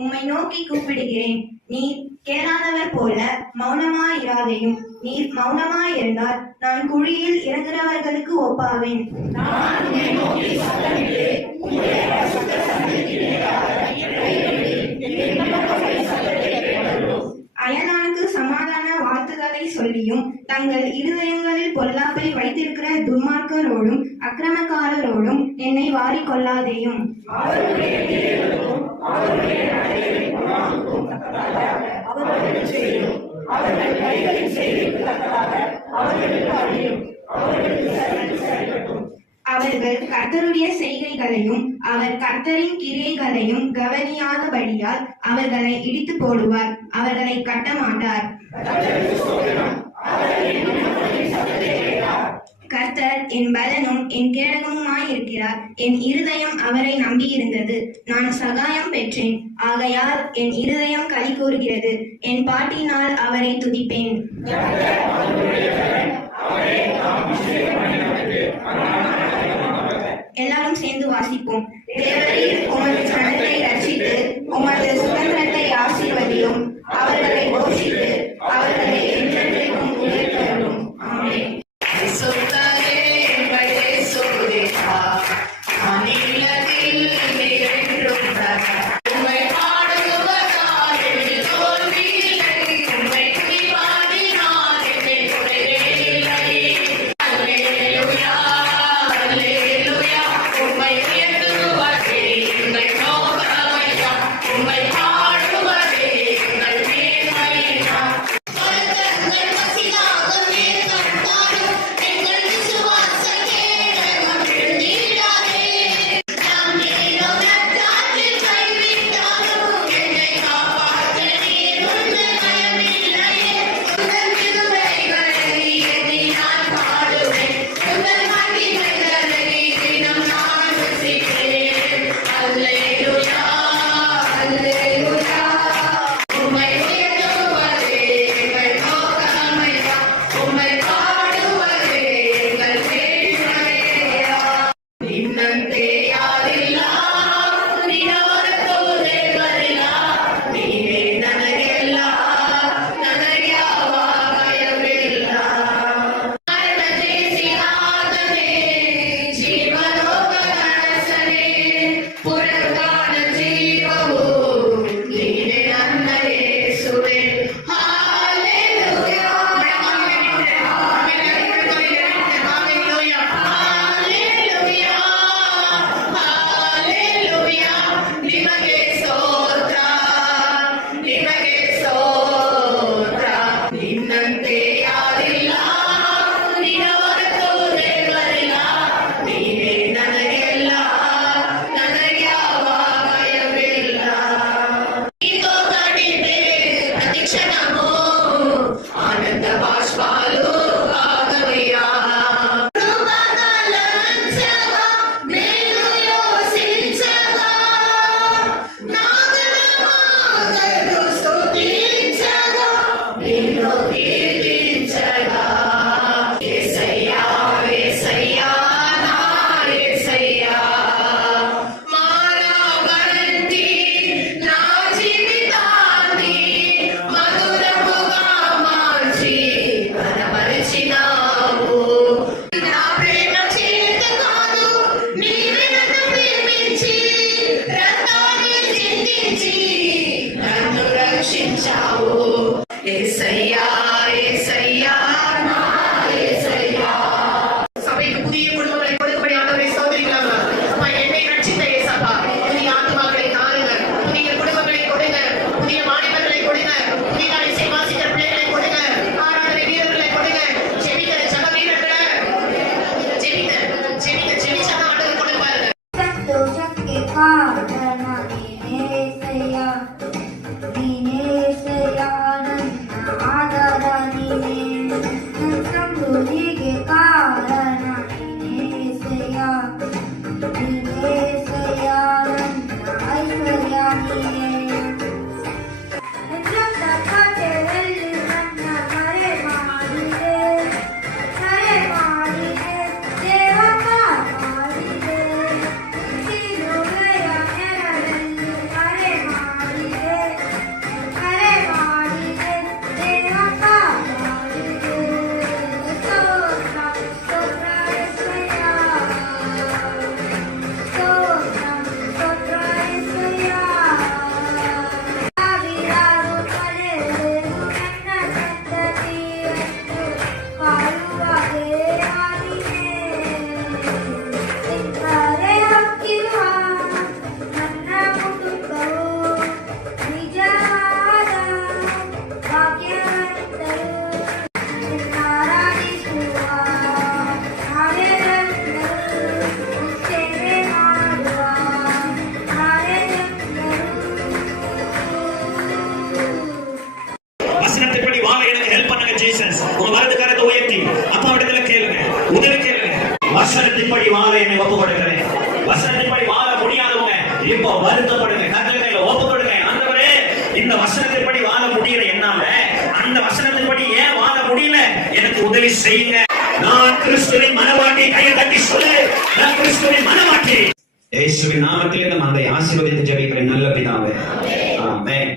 உம்மை நோக்கி கூப்பிடுகிறேன். நீர் கேளாதவர் போல மௌனமாயிராதையும். நீர் மௌனமாயிருந்தால் நான் குழியில் இறங்குறவர்களுக்கு ஒப்பாவேன். அயலானுக்கு சமாதான வார்த்தைகளை சொல்லியும் தங்கள் இருதயங்களில் பொல்லாப்பை வைத்திருக்கிற துன்மார்க்கரோடும் அக்கிரமக்காரரோடும் என்னை வாரிக்கொள்ளாதேயும். அவர்கள் கர்த்தருடைய செய்கைகளையும் அவர் கர்த்தரின் கிரியைகளையும் கவனியாதபடியால் அவர்களை இடித்து போடுவார், அவர்களை கட்ட மாட்டார். கர்த்தர் என் பலனும் என் கேடகமுமாயிருக்கிறார். என் இருதயம் அவரை நம்பியிருந்தது. நான் சகாயம் பெற்றேன். ஆகையால் என் இருதயம் களி கூறுகிறது. என் பாட்டினால் அவரை துதிப்பேன். எல்லாரும் சேர்ந்து வாசிப்போம். தேவரீர் உமது ஜனத்தை ரட்சித்து உமது சுதந்திரத்தை ஆசீர்வதியும். அவர்களை போஷித்து அவர்களை என்றென்றைக்கும் உயர்த்தரும். ஆமென். ఆనంద బాష్పాలు ఆగవయ్యా. కీర్తించగా యేసయ్యా యేసయ్యా నా యేసయ్యా మానవరంటి నా జీవితాన్ని మధురముగా మార్చి బలపరిచినావు నా ప్రేమ చేత కాదు నీవే నన్ను ప్రేమించి రక్తాన్ని చిందించి నన్ను రక్షించావు యేసయ్యా యేసయ్యా నా యేసయ్యா சபைக்கு புதிய குடும்பங்களை கொடுக்கும்படி ஆண்டவரே சோதரிக்கலாமா அப்பா என்னை ரட்சித்த ஏசப்பா புதிய ஆத்துமாக்களை தாருங்க புதிய குடும்பங்களை கொடுங்க புதிய மாநிலங்களை கொடுங்க புதிய இசை வாசிக்கிற பிள்ளைகளை கொடுங்க ஆராதனை வீரர்களை கொடுங்க ஜெபிக்கிற ஜப வீரர்களை ஜெபிங்க ஜெபிங்க ஜெபிச்சாதான் ஆண்டவர் கொடுப்பாருங்க ಸಂತೋಷಕ್ಕೆ ಕಾರಣ ನೀನೇಸಯ್ಯ ನೀನೇಸಯ್ಯ ನನ್ನ ಆಧಾರ ನೀನೇ ನನ್ನ ಸಮೃದ್ಧಿಗೆ ಕಾರಣ ನೀನೇಸಯ್ಯ ನೀನೇಸಯ್ಯ ನನ್ನ ಐಶ್ವರ್ಯ ನೀನೇ ನನ್ನ ಕಥೆಯಲ್ಲಿ ನನ್ನ ಮರೆ ಮಾಡಿದೆ ದೇವ ಮಾಡಿದೆ ಸಿಲುಬೆಯ ನೆರಳಲ್ಲಿ ಮರೆ ಮಾಡಿದೆ ದೇವ ಮಾಡಿದೆ ಸ್ತೋತ್ರ ಸ್ತೋತ್ರ యేసయ్య ಸ್ತೋತ್ರ ಸ್ತೋತ್ರ యేసయ్య ಸಾವಿರಾರು ತಲೆಗಳು ನನ್ನ ಸಂತತಿಯನ್ನು ಕಾಯುವಾಗೆ ಆಗಿದೆ ಸಿಕ್ಕರೆ ಹಕ್ಕಿರುವ ನನ್ನ ಕುಟುಂಬವು ನಿಜವಾದ ಭಾಗ್ಯವಂತರು ಆರಾಧಿಸುವ ನಾವೆಲ್ಲರೂ ಸೇವೆ ಮಾಡುವ ನಾವೆಲ್ಲರೂ வசனத்தின்படி வாழ எனக்கு ஹெல்ப் பண்ணுங்க ஜீசஸ். உங்க வலது கரத்தை உயர்த்தி அப்பாவிடத்துல கேளுங்க, உதவி கேளுங்க. வசனத்தின்படி வாழ என்னை ஒப்பு கொடுக்கிறேன். வசனத்தின்படி வாழ முடியாதவங்க இப்போ வருத்தப்படுங்க, கர்த்தர் ஒப்பு கொடுங்க. ஆண்டவரே, இந்த வசனத்தின்படி வாழ முடியல என்னால, அந்த வசனத்தின்படி ஏன் வாழ முடியல, எனக்கு உதவி செய்யுங்க. நான் கிறிஸ்துவின் மனவாட்டி. கையை தட்டி சொல்லு, நான் கிறிஸ்துவின் மனவாட்டி. இயேசுவின் நாமத்திலே நாம் அதை ஆசீர்வதித்து ஜெபிக்கிறேன் நல்ல பிதாவே. ஆமென்.